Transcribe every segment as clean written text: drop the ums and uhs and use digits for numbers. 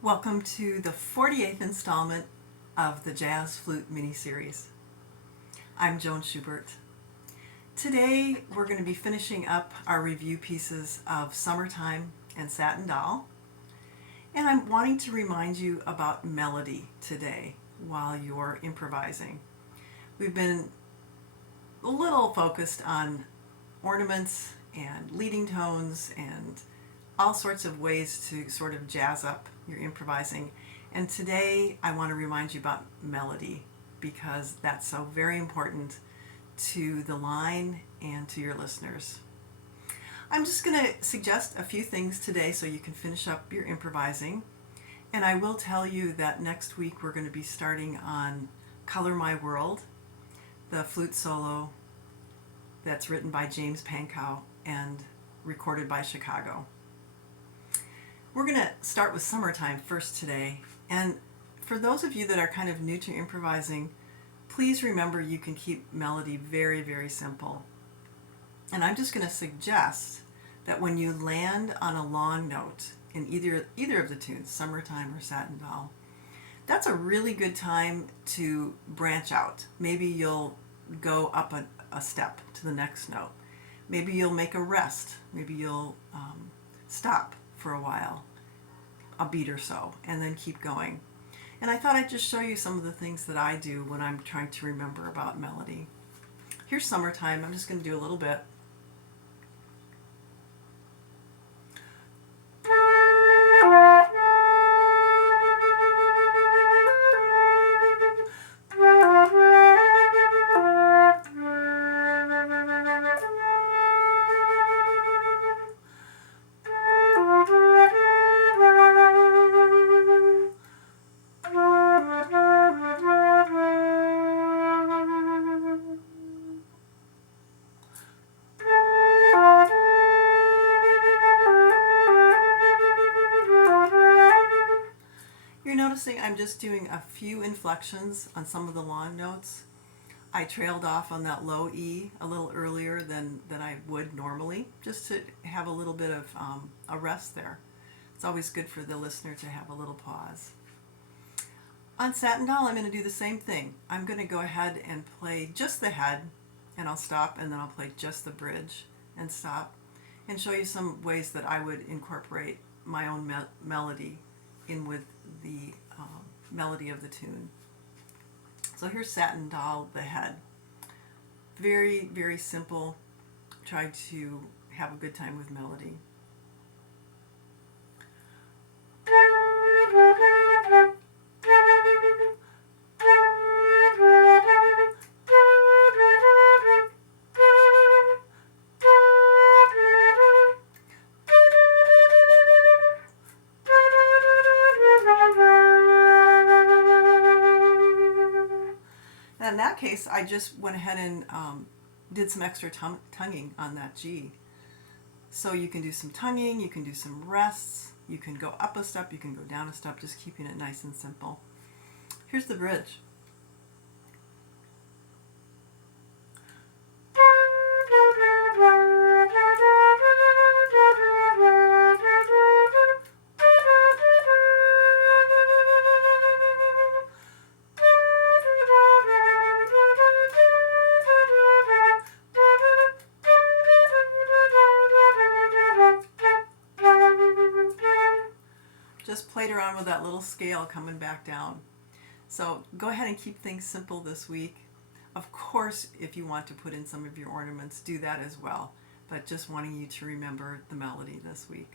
Welcome to the 48th installment of the Jazz Flute mini-series. I'm Joan Schubert. Today we're going to be finishing up our review pieces of Summertime and Satin Doll, and I'm wanting to remind you about melody today while you're improvising. We've been a little focused on ornaments and leading tones and all sorts of ways to sort of jazz up your improvising. And today I want to remind you about melody because that's so very important to the line and to your listeners. I'm just going to suggest a few things today so you can finish up your improvising. And I will tell you that next week we're going to be starting on Color My World, the flute solo that's written by James Pankow and recorded by Chicago. We're going to start with Summertime first today. And for those of you that are kind of new to improvising, please remember you can keep melody very, very simple. And I'm just going to suggest that when you land on a long note in either of the tunes, Summertime or Satin Doll, that's a really good time to branch out. Maybe you'll go up a step to the next note. Maybe you'll make a rest. Maybe you'll stop for a while, a beat or so, and then keep going. And I thought I'd just show you some of the things that I do when I'm trying to remember about melody. Here's Summertime. I'm just going to do a little bit. You're noticing I'm just doing a few inflections on some of the long notes. I trailed off on that low E a little earlier than I would normally, just to have a little bit of a rest there. It's always good for the listener to have a little pause. On Satin Doll, I'm going to do the same thing. I'm going to go ahead and play just the head, and I'll stop, and then I'll play just the bridge and stop, and show you some ways that I would incorporate my own melody in with the melody of the tune. So here's Satin Doll, the head. Very, very simple. Try to have a good time with melody. In that case, I just went ahead and did some extra tonguing on that G. So you can do some tonguing, you can do some rests, you can go up a step, you can go down a step, just keeping it nice and simple. Here's the bridge. Just played around with that little scale coming back down. So go ahead and keep things simple this week. Of course, if you want to put in some of your ornaments, do that as well. But just wanting you to remember the melody this week.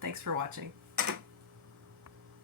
Thanks for watching.